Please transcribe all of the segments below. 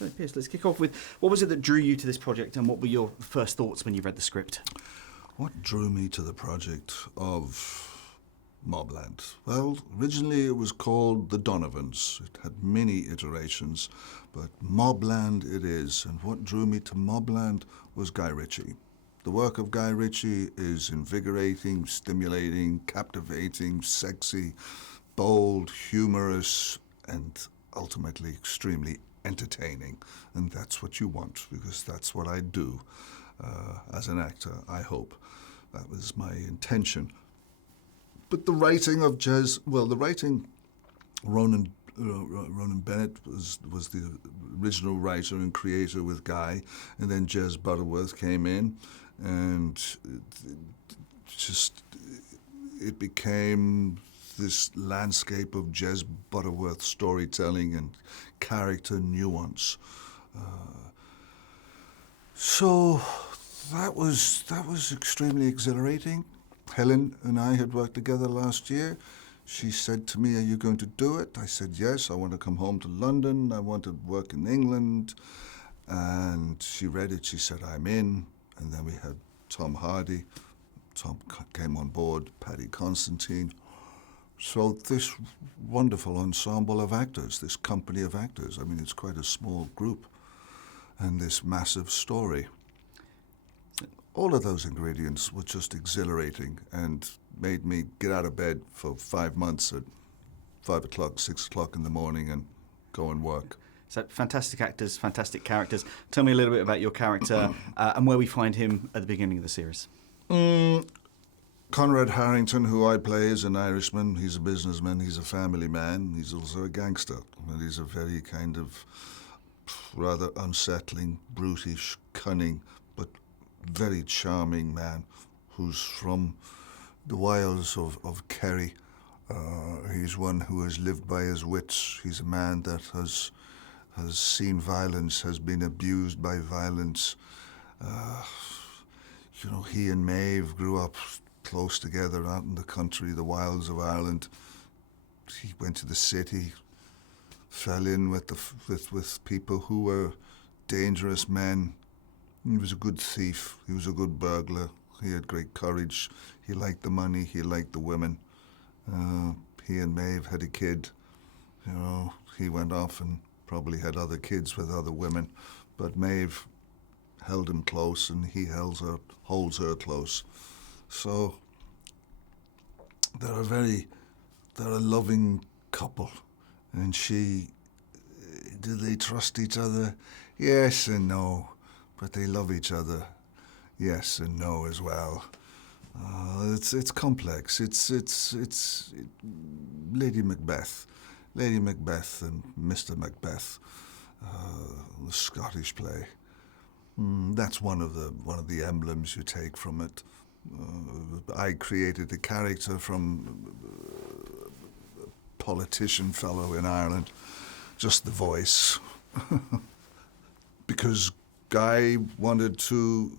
So, Piers, let's kick off with, what was it that drew you to this project, and what were your first thoughts when you read the script? What drew me to the project of MobLand? Well, originally it was called The Donovans. It had many iterations, but MobLand it is. And what drew me to MobLand was Guy Ritchie. The work of Guy Ritchie is invigorating, stimulating, captivating, sexy, bold, humorous, and ultimately extremely entertaining. And that's what you want, because that's what I do as an actor, I hope. That was my intention. But the writing of Ronan Bennett was the original writer and creator with Guy, and then Jez Butterworth came in, and it became this landscape of Jez Butterworth storytelling and character nuance. So that was extremely exhilarating. Helen and I had worked together last year. She said to me, "Are you going to do it?" I said, "Yes, I want to come home to London. I want to work in England." And she read it. She said, "I'm in." And then we had Tom Hardy. Tom came on board, Paddy Constantine. So this wonderful ensemble of actors, this company of actors, I mean, it's quite a small group, and this massive story. All of those ingredients were just exhilarating and made me get out of bed for 5 months at 5 o'clock, 6 o'clock in the morning and go and work. So fantastic actors, fantastic characters. Tell me a little bit about your character and where we find him at the beginning of the series. Conrad Harrington, who I play, is an Irishman. He's a businessman. He's a family man. He's also a gangster. And he's a very kind of rather unsettling, brutish, cunning, but very charming man who's from the wilds of Kerry. He's one who has lived by his wits. He's a man that has seen violence, has been abused by violence. He and Maeve grew up close together out in the country, the wilds of Ireland. He went to the city, fell in with people who were dangerous men. He was a good thief. He was a good burglar. He had great courage. He liked the money. He liked the women. He and Maeve had a kid. He went off and probably had other kids with other women, but Maeve held him close, and he holds her close. So they're a loving couple. And do they trust each other? Yes and no. But they love each other, yes and no as well. It's complex. It's Lady Macbeth and Mr. Macbeth, the Scottish play. That's one of the emblems you take from it. I created a character from a politician fellow in Ireland, just the voice, because Guy wanted to,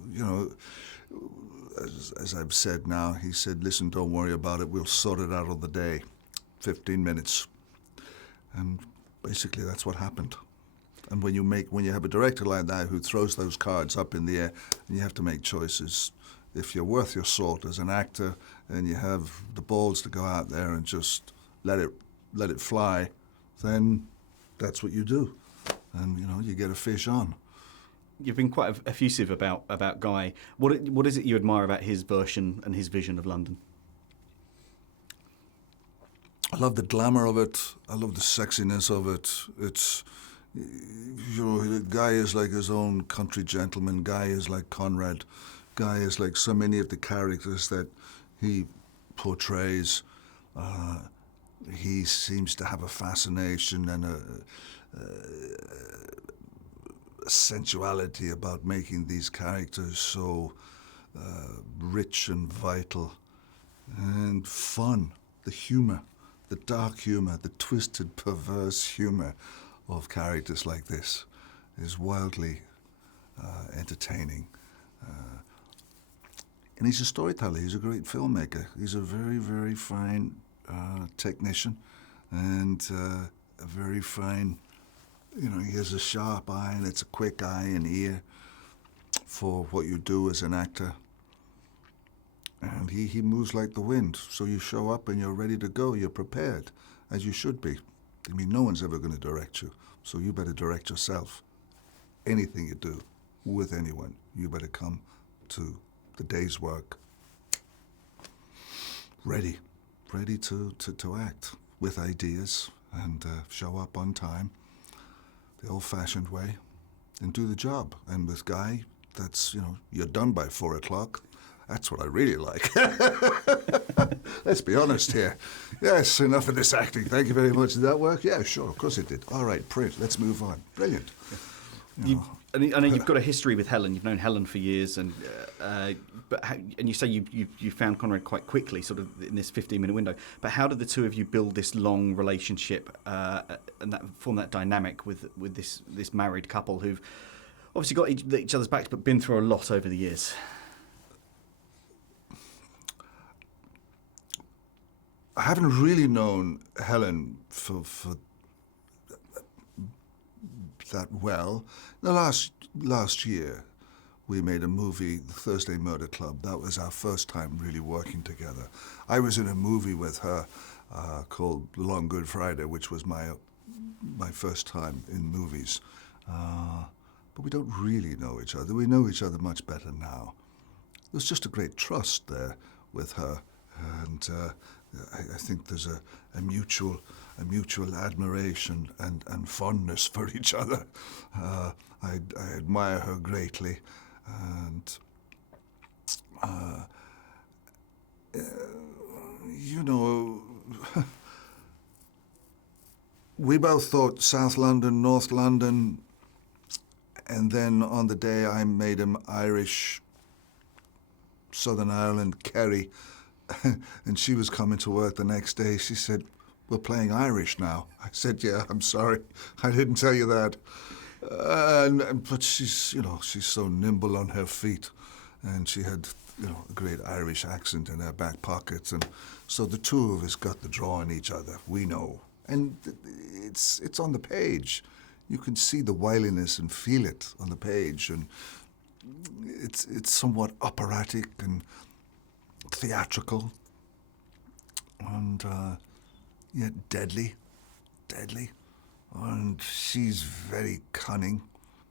as I've said now, he said, "Listen, don't worry about it, we'll sort it out on the day, 15 minutes. And basically that's what happened. And when you have a director like that who throws those cards up in the air, and you have to make choices, if you're worth your salt as an actor and you have the balls to go out there and just let it fly, then that's what you do. And, you get a fish on. You've been quite effusive about Guy. What is it you admire about his version and his vision of London? I love the glamour of it. I love the sexiness of it. It's, Guy is like his own country gentleman. Guy is like Conrad. Guy is like so many of the characters that he portrays. He seems to have a fascination and a sensuality about making these characters so rich and vital and fun. The humor, the dark humor, the twisted, perverse humor of characters like this is wildly entertaining. And he's a storyteller. He's a great filmmaker. He's a very, very fine technician and a very fine he has a sharp eye, and it's a quick eye and ear for what you do as an actor. And he moves like the wind. So you show up and you're ready to go. You're prepared, as you should be. I mean, no one's ever going to direct you, so you better direct yourself. Anything you do with anyone, you better come to the day's work ready to act with ideas and show up on time, the old-fashioned way, and do the job. And with Guy, that's, you're done by 4 o'clock. That's what I really like. Let's be honest here. Yes, enough of this acting. Thank you very much. Did that work? Yeah, sure, of course it did. All right, print. Let's move on. Brilliant. I know you've got a history with Helen. You've known Helen for years, and you say you found Conrad quite quickly, sort of in this 15-minute window. But how did the two of you build this long relationship and form that dynamic with this married couple who've obviously got each other's backs, but been through a lot over the years? I haven't really known Helen for that well. The last year, we made a movie, The Thursday Murder Club. That was our first time really working together. I was in a movie with her called Long Good Friday, which was my first time in movies. But we don't really know each other. We know each other much better now. There's just a great trust there with her, and I think there's a mutual admiration and fondness for each other. I admire her greatly, and we both thought South London, North London, and then on the day I made him Irish, Southern Ireland, Kerry, and she was coming to work the next day. She said, "We're playing Irish now." I said, "Yeah, I'm sorry. I didn't tell you that." But she's so nimble on her feet, and she had, a great Irish accent in her back pockets, and so the two of us got the draw on each other. We know, and it's on the page. You can see the wiliness and feel it on the page, and it's somewhat operatic and theatrical, and yet deadly, and she's very cunning,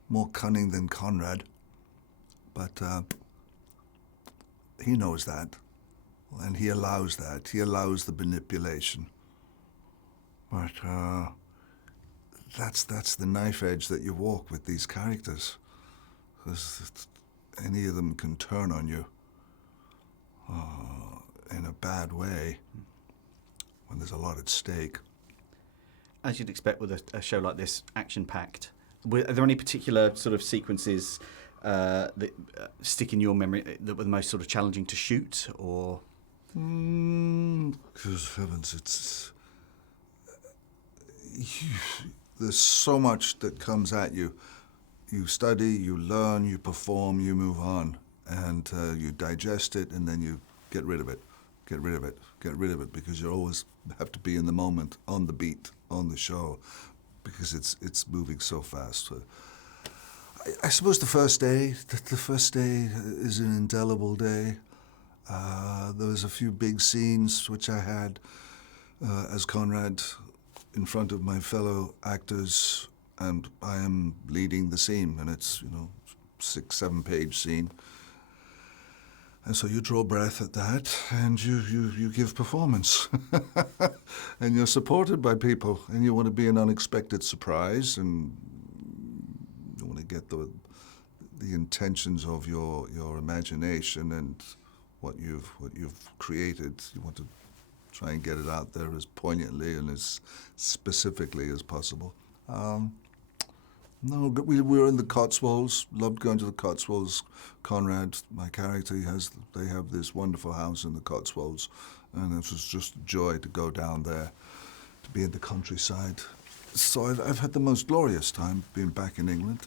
more cunning than Conrad, but he knows that, and he allows that. He allows the manipulation, but that's the knife edge that you walk with these characters, because any of them can turn on you in a bad way when there's a lot at stake. As you'd expect with a show like this, action-packed, are there any particular sort of sequences that stick in your memory that were the most sort of challenging to shoot, or? Because heavens, there's so much that comes at you. You study, you learn, you perform, you move on, and you digest it, and then you get rid of it, because you always have to be in the moment, on the beat, on the show, because it's moving so fast. I suppose the first day is an indelible day. There was a few big scenes which I had as Conrad in front of my fellow actors, and I am leading the scene, and it's 6-7 page scene. And so you draw breath at that, and you give performance. And you're supported by people, and you want to be an unexpected surprise, and you want to get the intentions of your imagination and what you've created. You want to try and get it out there as poignantly and as specifically as possible. No, we were in the Cotswolds, loved going to the Cotswolds. Conrad, my character, they have this wonderful house in the Cotswolds, and it was just a joy to go down there, to be in the countryside. So I've had the most glorious time being back in England,